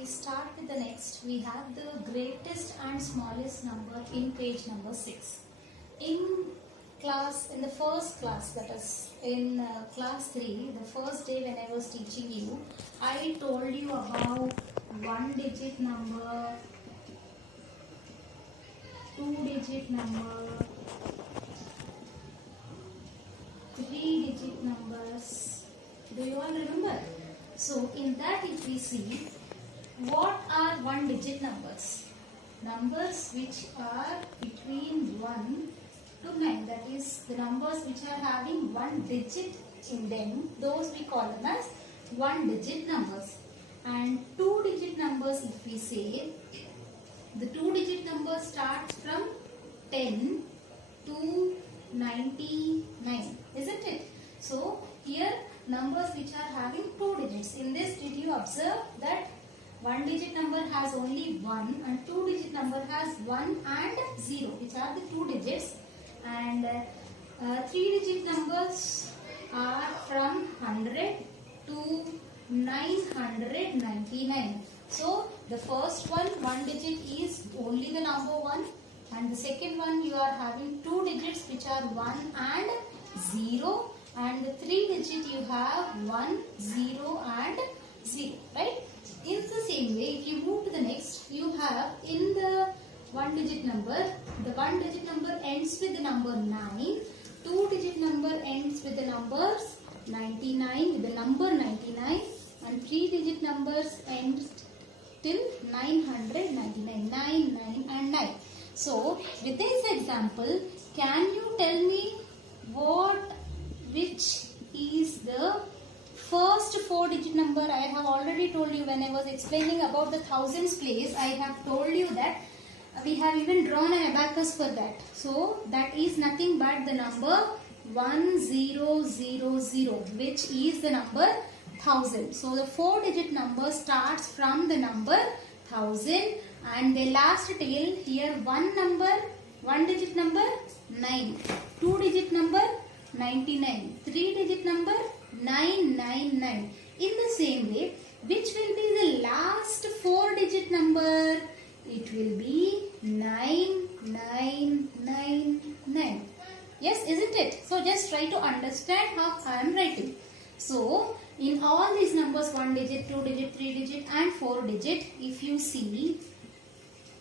we start with the next. We have the greatest and smallest number in page number 6. In the first class, that is in class 3, the first day when I was teaching you, I told you about one digit number, two digit number, three digit numbers. Do you all remember? So in that, if we see, what are one digit numbers? Numbers which are between 1 to 9, that is the numbers which are having one digit in them, those we call them as one digit numbers. And two digit numbers, if we say, the two digit number starts from 10 to 99, isn't it? So here numbers which are having two digits. In this, did you observe that one digit number has only 1 and two digit number has 1 and 0, which are the two digits, and three digit numbers are from 100 to 999. So the first one digit is only the number 1, and the second one you are having two digits which are 1 and 0, and the three digit you have 1, 0 and 0, right? In the same way, if you move to the next, you have in the one digit number, the one digit number ends with the number 9, two digit number ends with the numbers 99, with the number 99, and three digit numbers end till 999, 9, 9 and 9. So with this example, can you tell me which is the first four digit number? I have already told you when I was explaining about the thousands place, I have told you that we have even drawn an abacus for that. So that is nothing but the number 1000, which is the number 1000. So the four digit number starts from the number 1000, and the last tail here one digit number 9, two digit number 99, three digit number 999. In the same way, which will be the last four digit number? It will be 9999. Yes, isn't it? So just try to understand how I am writing. So in all these numbers, 1 digit, 2 digit, 3 digit and 4 digit, if you see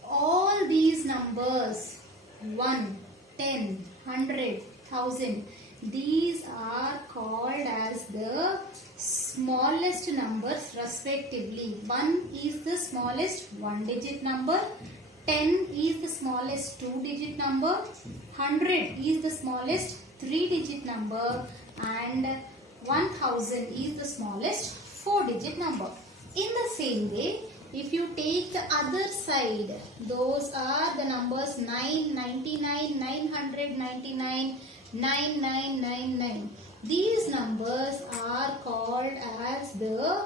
all these numbers 1, 10, 100, 1000, these are called as the smallest numbers respectively. 1 is the smallest one digit number, 10 is the smallest two digit number, 100 is the smallest three digit number, and 1000 is the smallest four digit number. In the same way, if you take the other side, those are the numbers 999, 999, 9999. These numbers are called as the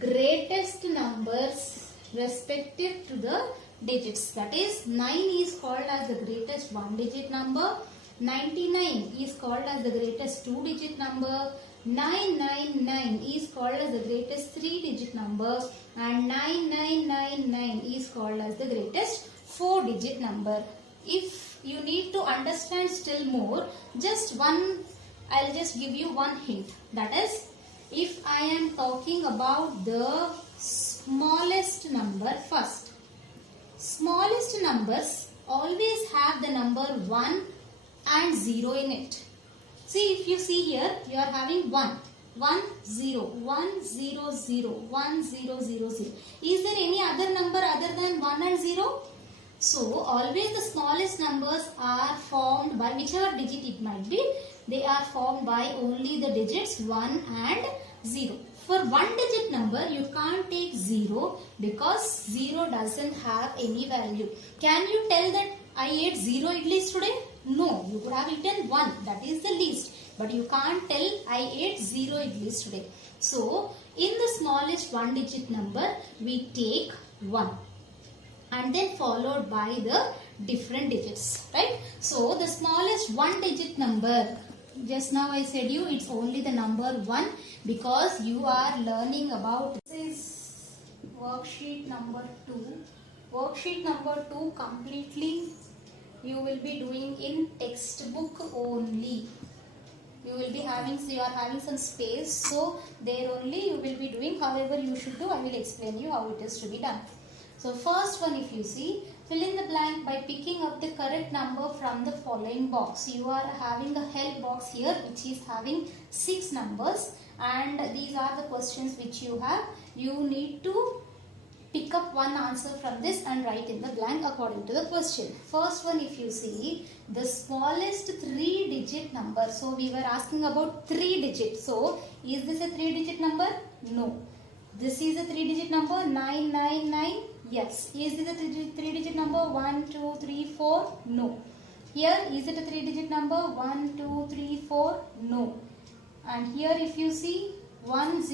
greatest numbers respective to the digits. That is, 9 is called as the greatest one digit number, 99 is called as the greatest two digit number, 999 is called as the greatest three digit number, and 9999 is called as the greatest four digit number. If you need to understand still more, I'll just give you one hint. That is, if I am talking about the smallest number first, smallest numbers always have the number 1 and 0 in it. See, if you see here, you are having 1, 1, 0, 1, 0, 0, 1, 0, 0, 0. Is there any other number other than 1 and 0? So, always the smallest numbers are formed by whichever digit it might be. They are formed by only the digits 1 and 0. For one digit number, you can't take 0 because 0 doesn't have any value. Can you tell that I ate 0 idlis today? No, you could have eaten 1. That is the least. But you can't tell I ate 0 idlis today. So, in the smallest one digit number, we take 1. And then followed by the different digits, right? So the smallest one digit number, just now I said you it's only the number 1 because you are learning about this is worksheet number 2. Worksheet number 2 completely you will be doing in textbook only. You will be having, so you are having some space, so there only you will be doing. However you should do, I will explain you how it is to be done. So first one, if you see, fill in the blank by picking up the correct number from the following box. You are having a help box here which is having 6 numbers, and these are the questions which you have. You need to pick up one answer from this and write in the blank according to the question. First one, if you see, the smallest 3-digit number. So we were asking about 3 digits. So is this a 3-digit number? No. This is a 3-digit number, 999. Yes. Is this a 3-digit number? 1, 2, 3, 4? No. Here, is it a 3-digit number? 1, 2, 3, 4? No. And here if you see, 100. Is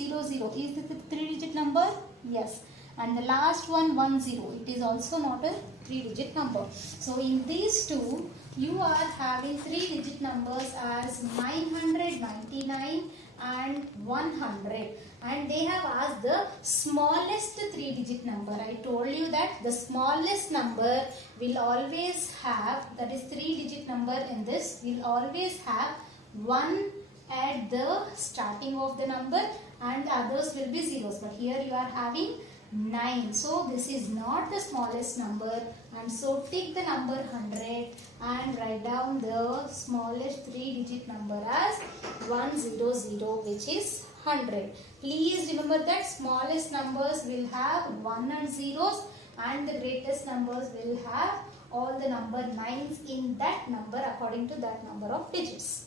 this a 3-digit number? Yes. And the last one, 10. It is also not a 3-digit number. So in these two, you are having 3-digit numbers as 999 and 100. And they have asked the smallest 3-digit number. I told you that the smallest number will always have, that is 3-digit number in this, will always have 1 at the starting of the number and the others will be zeros. But here you are having 9. So this is not the smallest number, and so take the number 100 and write down the smallest 3-digit number as 100, which is 100. Please remember that smallest numbers will have 1 and zeros, and the greatest numbers will have all the number 9s in that number according to that number of digits.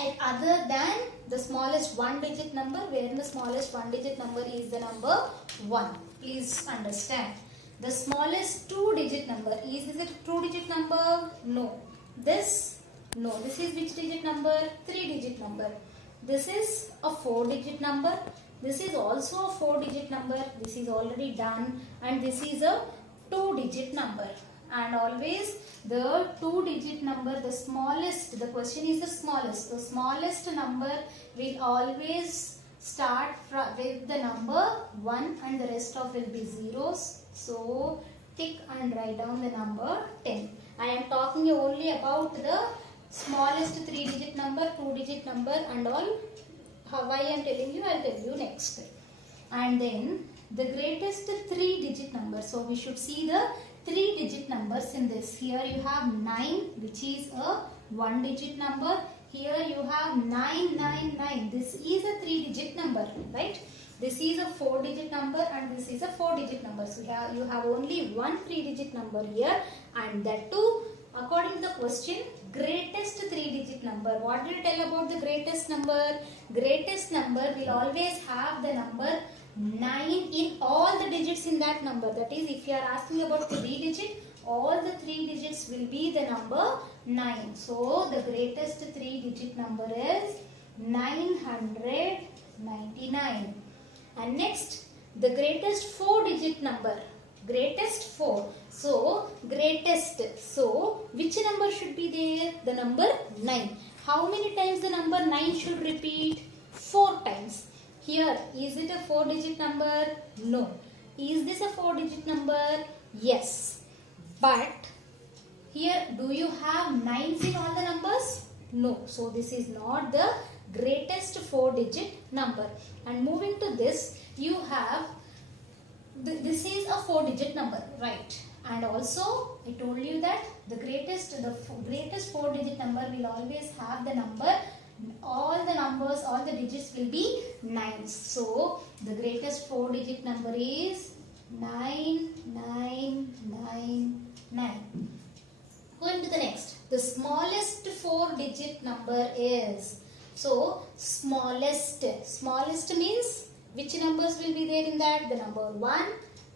And other than the smallest 1-digit number, wherein the smallest 1-digit number is the number 1. Please understand. The smallest 2-digit number, is this a 2-digit number? No. This? No. This is which digit number? 3-digit number. This is a 4-digit number. This is also a 4-digit number. This is already done. And this is a 2-digit number. And always the 2-digit number, the smallest, the question is the smallest. The smallest number will always start with the number 1 and the rest of will be zeros. So tick and write down the number 10. I am talking only about the smallest 3-digit number, 2-digit number and all. How I am telling you, I will tell you next. And then the greatest 3-digit number. So we should see the 3-digit numbers in this. Here you have 9, which is a 1-digit number. Here you have 999. This is a 3-digit number, right? This is a 4-digit number and this is a 4-digit number. So here you have only one 3-digit number here, and that too according to the question, greatest 3-digit number. What did you tell about the greatest number? Greatest number will always have the number 9 in all the digits in that number. That is, if you are asking about 3-digit, all the 3 digits will be the number 9. So the greatest 3-digit number is 999. And next, the greatest 4-digit number. Greatest 4. So greatest. So which number should be there? The number 9. How many times the number 9 should repeat? 4 times. Here, is it a 4-digit number? No. Is this a 4-digit number? Yes. But here, do you have 9s in all the numbers? No. So this is not the greatest 4-digit number. And moving to this, you have, this is a 4-digit number, right? And also, I told you that the greatest 4-digit number will always have the number, all the numbers, all the digits will be 9s. So the greatest 4-digit number is 9999. Going to the next. The smallest 4-digit number is, so smallest means which numbers will be there in that? The number 1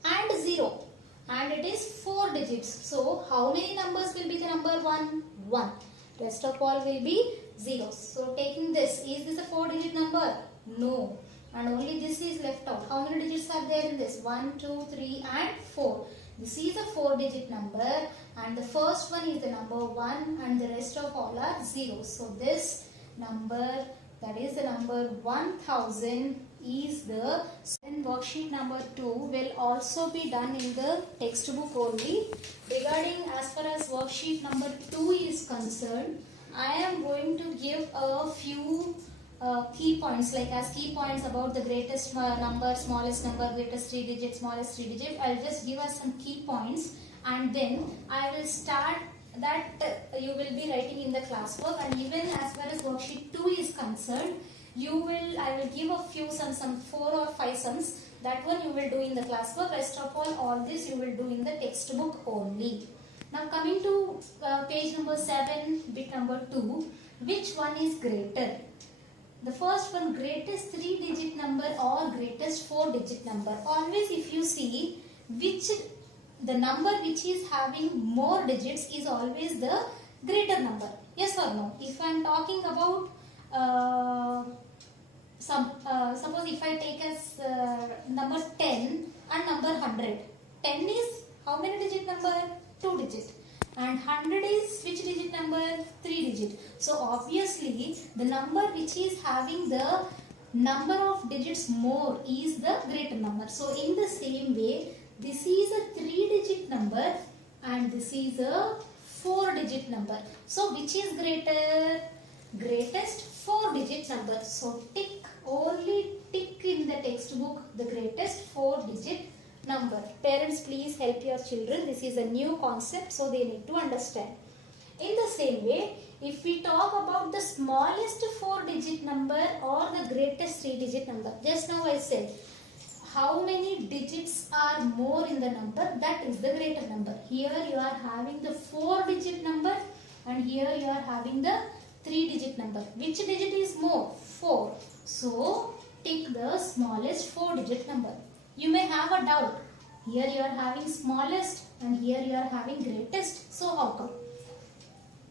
and 0. And it is 4 digits. So how many numbers will be the number 1? 1. Rest of all will be zeros. So taking this, is this a 4-digit number? No. And only this is left out. How many digits are there in this? 1, 2, 3 and 4. This is a 4-digit number, and the first one is the number 1 and the rest of all are zeros. So this number, that is the number 1000, is the second worksheet number 2 will also be done in the textbook only. Regarding as far as worksheet number 2 is concerned, I am going to give a few key points, like as key points about the greatest number, smallest number, greatest 3 digit, smallest 3 digit. I'll just give us some key points and then I will start that you will be writing in the classwork. And even as far as worksheet 2 is concerned, I will give a few sums, some 4 or 5 sums. That one you will do in the classwork. Rest of all this you will do in the textbook only. Now coming to page number 7, bit number 2, which one is greater? The first one, greatest 3 digit number or greatest 4 digit number. Always if you see the number which is having more digits is always the greater number. Yes or no? If I am talking about suppose if I take as number 10 and number 100. 10 is how many digit number? 2 digit. And 100 is which digit number? 3 digit. So obviously the number which is having the number of digits more is the greater number. So in the same way, this is a 3 digit number and this is a 4 digit number. So which is greater? Greatest 4 digit number. So only tick in the textbook the greatest 4 digit number. Parents, please help your children. This is a new concept, so they need to understand. In the same way, if we talk about the smallest 4 digit number or the greatest 3 digit number, just now I said how many digits are more in the number, that is the greater number. Here you are having the 4 digit number and here you are having the 3 digit number. Which digit is more? 4. So take the smallest 4 digit number. You may have a doubt. Here you are having smallest and here you are having greatest. So how come?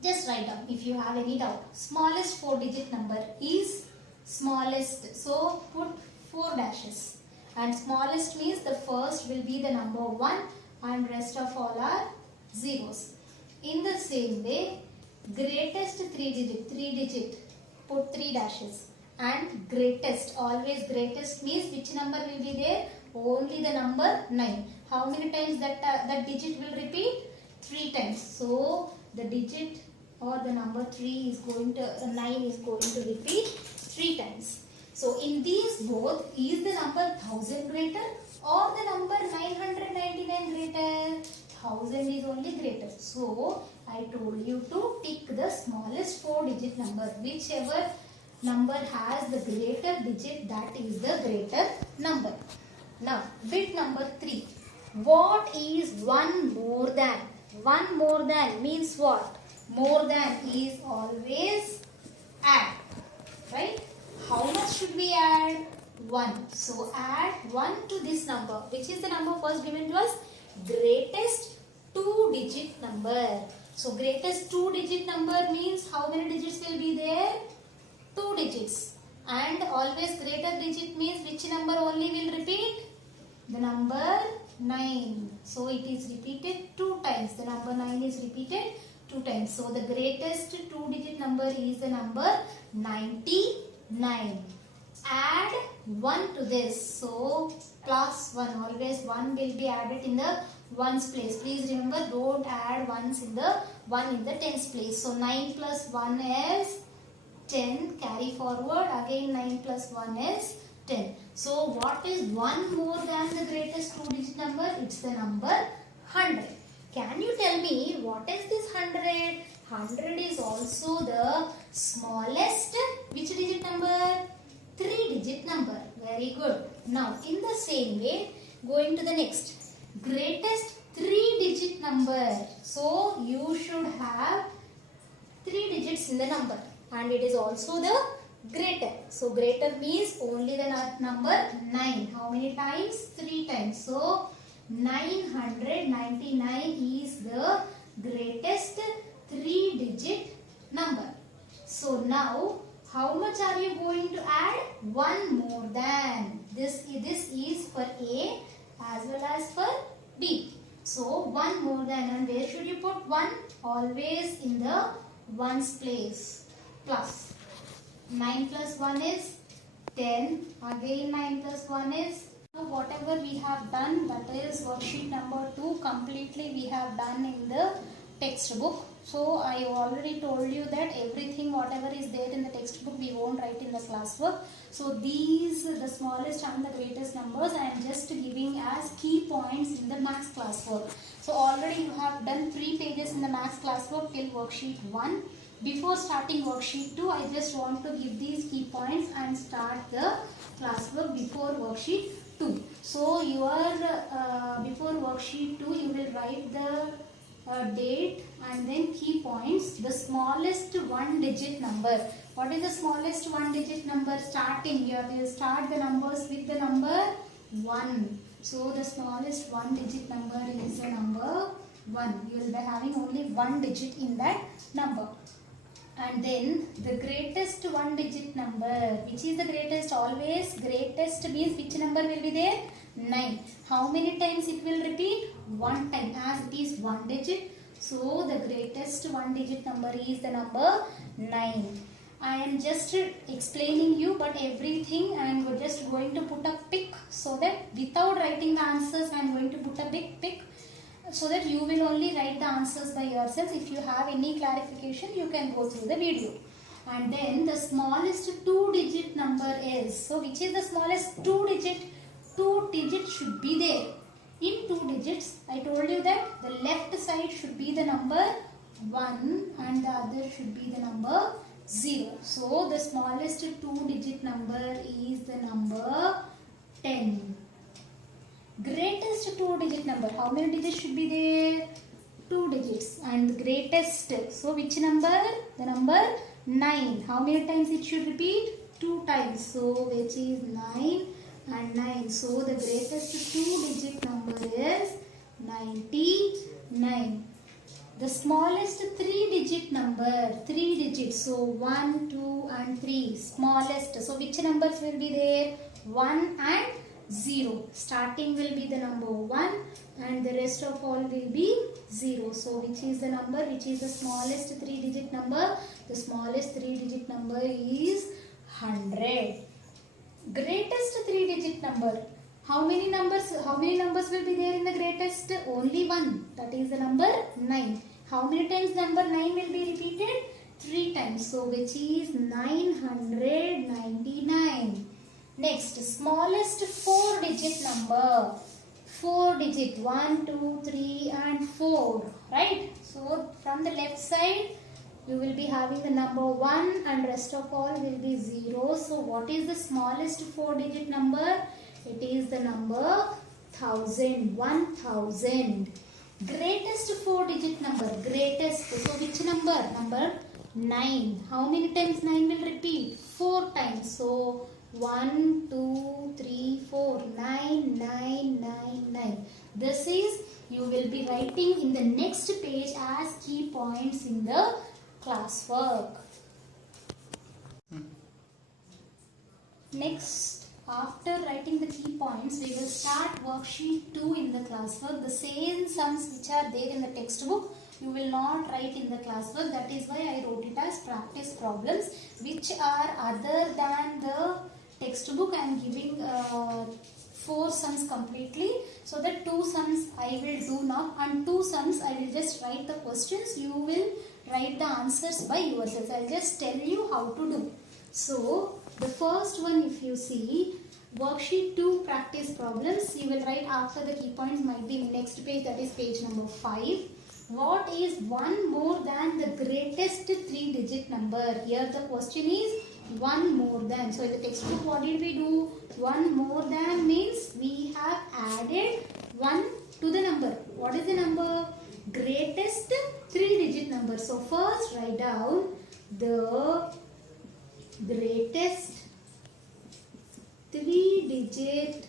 Just write down if you have any doubt. Smallest 4 digit number is smallest. So put 4 dashes. And smallest means the first will be the number 1 and rest of all are zeros. In the same way, greatest 3 digit, put 3 dashes. And greatest, always greatest means which number will be there? Only the number 9. How many times that digit will repeat? 3 times. So the digit or the number 9 is going to repeat 3 times. So in these both, is the number 1000 greater or the number 999 greater? 1000 is only greater. So I told you to tick the smallest 4 digit number. Whichever number has the greater digit, that is the greater number. Now bit number 3. What is 1 more than? 1 more than means what? More than is always add, right? How much should we add? 1. So add 1 to this number. Which is the number first given to us? Greatest 2 digit number. So greatest 2 digit number means how many digits will be there? 2 digits. And always greater digit means which number only will repeat? The number 9. So it is repeated 2 times. The number 9 is repeated 2 times. So the greatest 2 digit number is the number 99. Add 1 to this. So plus 1. Always 1 will be added in the ones place. Please remember, don't add ones in the 1 in the tens place. So 9 plus 1 is 10. Carry forward. Again 9 plus 1 is 10. So what is 1 more than the greatest 2 digit number? It's the number 100. Can you tell me what is this 100? 100 is also the smallest which digit number? 3 digit number. Very good. Now in the same way, going to the next. Greatest 3 digit number. So you should have 3 digits in the number. And it is also the greater. So greater means only the number 9. How many times? 3 times. So 999 is the greatest 3 digit number. So now how much are you going to add? 1 more than. This is for A as well as for B. So 1 more than, and where should you put 1? Always in the ones place. Plus 9 plus 1 is 10. Again 9 plus 1 is. whatever we have done, that is worksheet number 2, completely we have done in the textbook. So I already told you that everything whatever is there in the textbook we won't write in the classwork. So these, the smallest and the greatest numbers, I am just giving as key points in the maths classwork. So already you have done 3 pages in the maths classwork till worksheet 1. Before starting worksheet 2, I just want to give these key points and start the classwork before worksheet 2. So your before worksheet 2, you will write the date and then key points. The smallest 1-digit number. What is the smallest 1-digit number? Starting, you have to start the numbers with the number 1. So the smallest 1-digit number is the number 1. You will be having only 1 digit in that number. And then the greatest 1-digit number. Which is the greatest? Always greatest means which number will be there? 9. How many times it will repeat? 1 time, as it is 1 digit. So the greatest 1-digit number is the number 9. I am just explaining you, but everything I am just going to put a pic, so that without writing the answers I am going to put a big pic, so that you will only write the answers by yourself. If you have any clarification, you can go through the video. And then the smallest 2-digit number is, so which is the smallest 2 digit? 2 digits should be there. In 2 digits, I told you that the left side should be the number 1 and the other should be the number 0. So the smallest 2-digit number is the number 10. Greatest 2-digit number. How many digits should be there? 2 digits. And the greatest. So which number? The number 9. How many times it should repeat? 2 times. So which is 9 and 9. So the greatest 2-digit number is 99. The smallest 3-digit number. 3 digits. So 1, 2 and 3. Smallest. So which numbers will be there? 1 and 0. Starting will be the number 1 and the rest of all will be 0. So which is the number? Which is the smallest 3-digit number? The smallest 3-digit number is 100. Greatest 3-digit number. How many numbers will be there in the greatest? Only 1. That is the number 9. How many times number 9 will be repeated? 3 times. So which is 999. Next, smallest 4-digit number. 4 digit. 1, 2, 3 and 4. Right? So from the left side, you will be having the number 1 and rest of all will be 0. So what is the smallest 4-digit number? It is the number 1000. 1000. Greatest 4-digit number. Greatest. So which number? Number 9. How many times 9 will repeat? 4 times. So 1, 2, 3, 4. 9, 9, 9, 9. This is, you will be writing in the next page as key points in the classwork. Next, after writing the key points, we will start worksheet 2 in the classwork. The same sums which are there in the textbook, you will not write in the classwork. That is why I wrote it as practice problems, which are other than the textbook. I am giving 4 sums completely. So that 2 sums I will do now and 2 sums I will just write the questions. You will write the answers by yourself. I will just tell you how to do. So the first one, if you see, worksheet 2 practice problems, you will write after the key points, might be next page, that is page number 5. What is 1 more than the greatest 3-digit number? Here the question is 1 more than. So in the textbook, what did we do? 1 more than means we have added 1 to the number. What is the number? Greatest 3-digit number. So first write down the greatest 3-digit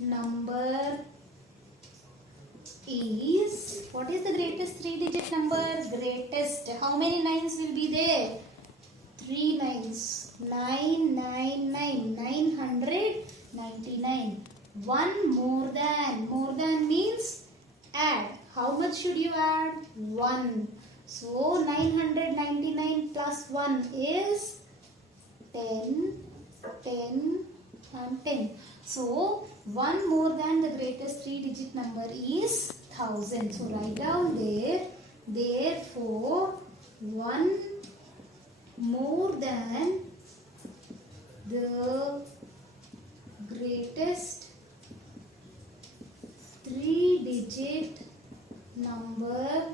number is, what is the greatest 3-digit number? Greatest, how many 9s will be there? 3 9s. 999. 999. 1 more than means add. How much should you add? 1. So 999 plus 1 is 10, 10, and 10. So 1 more than the greatest 3-digit number is 1000. So write down there. Therefore 1 more than the greatest 3-digit number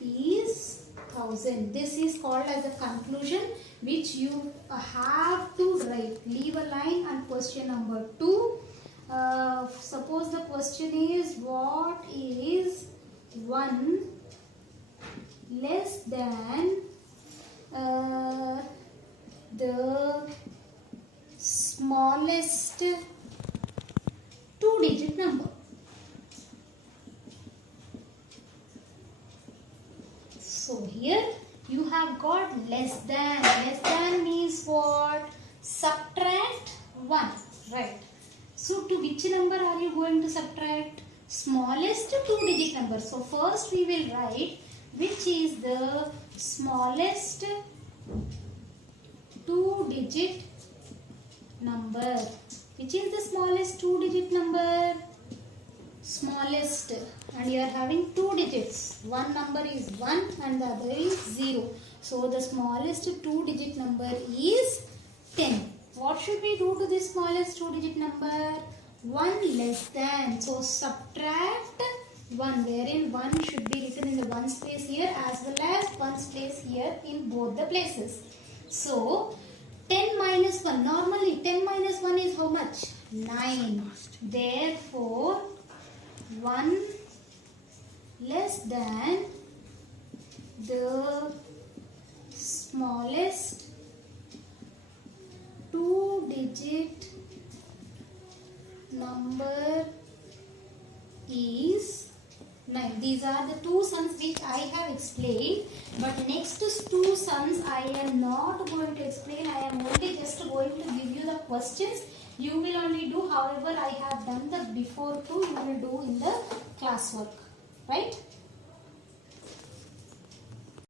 is 1000. This is called as a conclusion, which you have to write. Leave a line and question number 2. Suppose the question is, what is 1 less than the smallest 2-digit number? So here you have got less than. Less than means what? Subtract 1, right? So to which number are you going to subtract? Smallest 2-digit number. So first we will write which is the smallest 2-digit number. Which is the smallest 2-digit number? Smallest, and you are having 2 digits. One number is 1 and the other is 0. So the smallest 2-digit number is 10. What should we do to this smallest 2-digit number? 1 less than. So subtract 1, wherein 1 should be written in the ones place here as well as ones place here in both the places. So 10 minus 1. Normally 10 minus 1 is how much? 9. Therefore 1 less than the smallest 2-digit number is 9. These are the two sums which I have explained, but next 2 sums I am not going to explain. I am only just going to give you the questions. You will only do however I have done the before 2, you will do in the classwork, right?